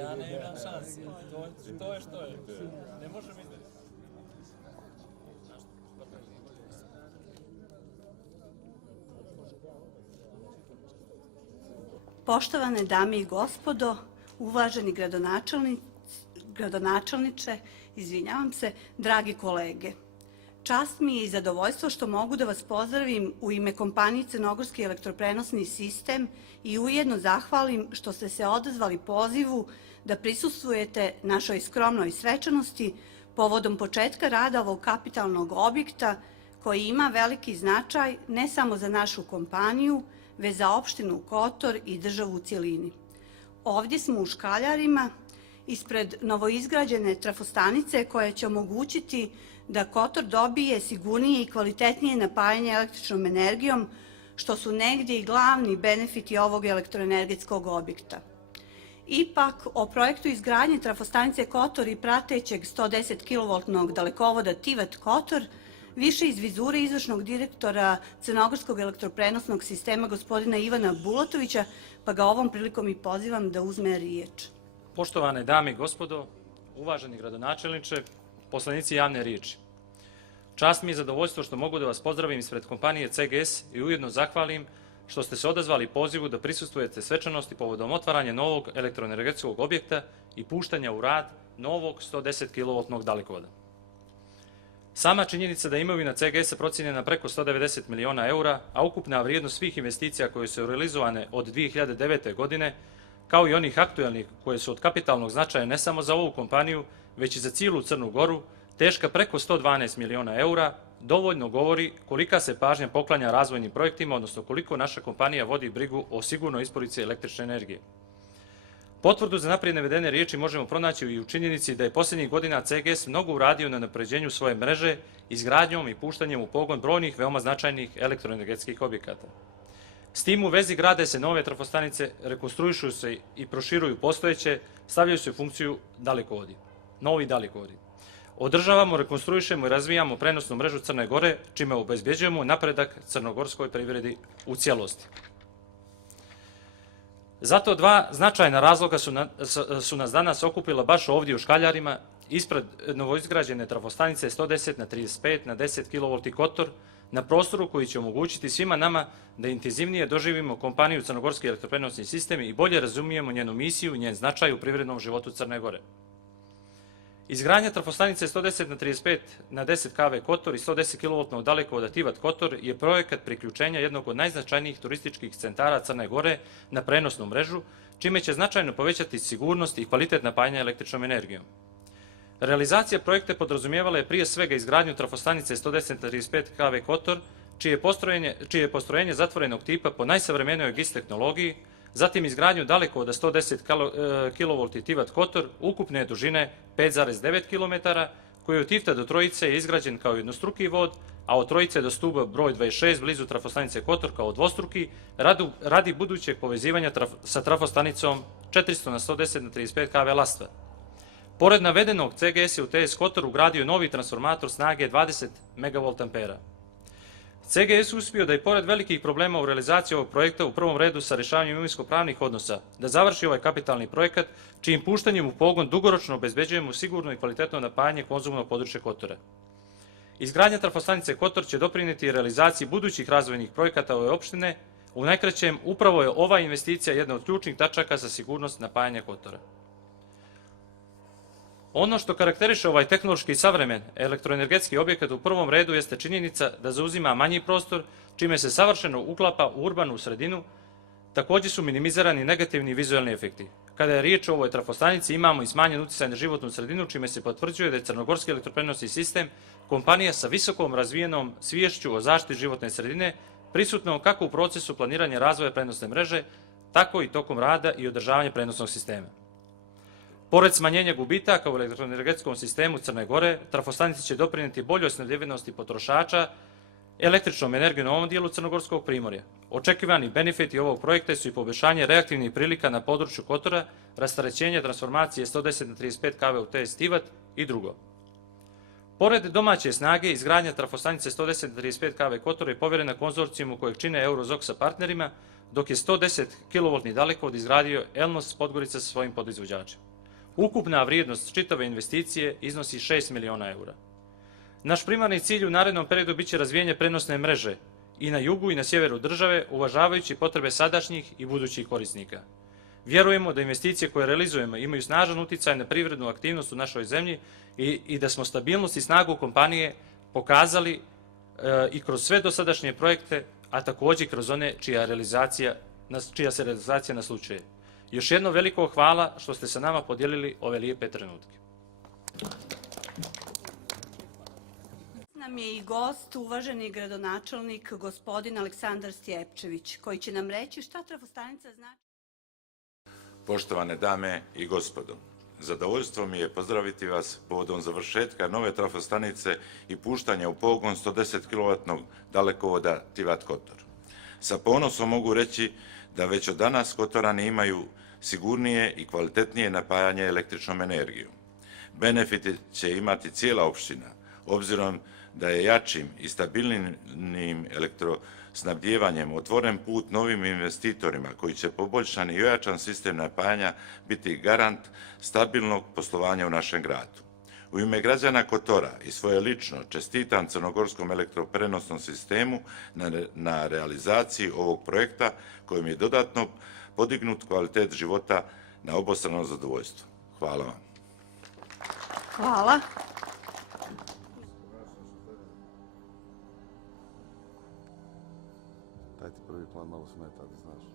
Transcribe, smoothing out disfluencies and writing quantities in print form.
Ja ne imam šanse. To je što je. Ne možem izgledati. Poštovane dame i gospodo, uvaženi gradonačelniče, izvinjavam se, dragi kolege. Čast mi je i zadovoljstvo što mogu da vas pozdravim u ime kompanije Crnogorski elektroprenosni sistem i ujedno zahvalim što ste se odazvali pozivu da prisustvujete našoj skromnoj svečanosti povodom početka rada ovog kapitalnog objekta koji ima veliki značaj ne samo za našu kompaniju, već za opštinu Kotor i državu u cjelini. Ovdje smo u Škaljarima, ispred novoizgrađene trafostanice koja će omogućiti da Kotor dobije sigurnije i kvalitetnije napajanje električnom energijom, što su negdje i glavni benefiti ovog elektroenergetskog objekta. Ipak, o projektu izgradnje trafostanice Kotor i pratećeg 110 kV dalekovoda Tivat Kotor više iz vizure izvršnog direktora Crnogorskog elektroprenosnog sistema gospodina Ivana Bulatovića, pa ga ovom prilikom i pozivam da uzme riječ. Poštovane dame i gospodo, uvaženi gradonačelniče, poslanici javne riječi. Čast mi je zadovoljstvo što mogu da vas pozdravim ispred kompanije CGS i ujedno zahvalim što ste se odazvali pozivu da prisustvujete svečanosti povodom otvaranja novog elektroenergetskog objekta i puštanja u rad novog 110 kV dalekovoda. Sama činjenica da je imovina CGS-a procijenjena preko 190 miliona eura, a ukupna vrijednost svih investicija koje su realizovane od 2009. godine, kao i onih aktuelnih koje su od kapitalnog značaja ne samo za ovu kompaniju, već i za cijelu Crnu Goru, teška preko 112 miliona eura, dovoljno govori kolika se pažnja poklanja razvojnim projektima, odnosno koliko naša kompanija vodi brigu o sigurnoj isporuci električne energije. Potvrdu za naprijed navedene riječi možemo pronaći i u činjenici da je posljednjih godina CGS mnogo uradio na napređenju svoje mreže, izgradnjom i puštanjem u pogon brojnih veoma značajnih elektroenergetskih objekata. S tim u vezi grade se nove trafostanice, rekonstruišu se i proširuju postojeće, stavljaju se u funkciju dalekovodi, novi dalekovodi. Održavamo, rekonstruišemo i razvijamo prenosnu mrežu Crne Gore, čime obezbjeđujemo napredak crnogorskoj privredi u cijelosti. Zato dva značajna razloga su nas danas okupila baš ovdje u Škaljarima, ispred novoizgrađene trafostanice 110 na 35 na 10 kV Kotor, na prostoru koji će omogućiti svima nama da intenzivnije doživimo kompaniju Crnogorski elektroprenosni sistem i bolje razumijemo njenu misiju i njen značaj u privrednom životu Crne Gore. Izgradnja trafostanice 110 na 35 na 10 kV Kotor i 110 kV dalekovoda Tivat Kotor je projekat priključenja jednog od najznačajnijih turističkih centara Crne Gore na prenosnu mrežu, čime će značajno povećati sigurnost i kvalitet napajanja električnom energijom. Realizacija projekta podrazumijevala je prije svega izgradnju trafostanice 110 na 35 kV Kotor, čije je postrojenje zatvorenog tipa po najsavremenijoj GIS tehnologiji, zatim izgradnju dalekovoda 110 kV Tivat Kotor ukupne dužine 5,9 km, koji od Tivta do Trojice je izgrađen kao jednostruki vod, a od Trojice do stuba broj 26 blizu trafostanice Kotor kao dvostruki, radi budućeg povezivanja sa trafostanicom 400 na 110 na 35 kV Lastva. Pored navedenog, CGS je u TS Kotor ugradio novi transformator snage 20 MVA. CGS uspio da i pored velikih problema u realizaciji ovog projekta u prvom redu sa rješavanjem imovinsko-pravnih odnosa, da završi ovaj kapitalni projekat, čijim puštanjem u pogon dugoročno obezbeđujemo sigurno i kvalitetno napajanje konzumnog područja Kotora. Izgradnja trafostanice Kotor će doprinijeti realizaciji budućih razvojnih projekata ove opštine. U najkraćem, upravo je ova investicija jedna od ključnih tačaka za sigurnost napajanja Kotora. Ono što karakteriše ovaj tehnološki i savremen elektroenergetski objekat u prvom redu jeste činjenica da zauzima manji prostor, čime se savršeno uklapa u urbanu sredinu. Također su minimizirani negativni vizualni efekti. Kada je riječ o ovoj trafostanici, imamo i smanjen utjecaj na životnu sredinu, čime se potvrđuje da je Crnogorski elektroprenosni sistem kompanija sa visokom razvijenom sviješću o zaštiti životne sredine, prisutno kako u procesu planiranja razvoja prenosne mreže, tako i tokom rada i održavanja prenosnog sistema. Pored smanjenja gubitaka u elektroenergetskom sistemu Crne Gore, trafostanice će doprinijeti boljoj snabdjevenosti potrošača električnom energijom na ovom dijelu Crnogorskog primorja. Očekivani benefiti ovog projekta su i poboljšanje reaktivnih prilika na području Kotora, rasterećenje transformacije 110 na 35 kV u TS Tivat i drugo. Pored domaće snage, izgradnja trafostanice 110 na 35 kV Kotora je povjerena konzorcijumu kojeg čine Eurozox sa partnerima, dok je 110 kV dalekovod izgradio Elnos Podgorica sa svojim podizvođačima. Ukupna vrijednost čitave investicije iznosi 6 miliona eura. Naš primarni cilj u narednom periodu biće razvijanje prenosne mreže i na jugu i na sjeveru države, uvažavajući potrebe sadašnjih i budućih korisnika. Vjerujemo da investicije koje realizujemo imaju snažan utjecaj na privrednu aktivnost u našoj zemlji i da smo stabilnost i snagu kompanije pokazali i kroz sve dosadašnje projekte, a također kroz one čija se realizacija naslućuje. Još jedno veliko hvala što ste sa nama podijelili ove lijepe trenutke. Nam je i gost, uvaženi gradonačelnik gospodin Aleksandar Stjepčević, koji će nam reći šta trafostanica znači. Poštovane dame i gospodo, zadovoljstvo mi je pozdraviti vas povodom završetka nove trafostanice i puštanja u pogon 110 kW dalekovoda Tivat Kotor. Sa ponosom mogu reći da već od danas Kotorani imaju sigurnije i kvalitetnije napajanje električnom energijom. Benefite će imati cijela opština, obzirom da je jačim i stabilnim elektrosnabdjevanjem otvoren put novim investitorima koji će poboljšan i ojačan sistem napajanja biti garant stabilnog poslovanja u našem gradu. U ime građana Kotora i svoje lično čestitam Crnogorskom elektroprenosnom sistemu na realizaciji ovog projekta kojim je dodatno podignut kvalitet života na obostrano zadovoljstvo. Hvala vam. Hvala. Taj ti prvi plan malo smeta, da znaš.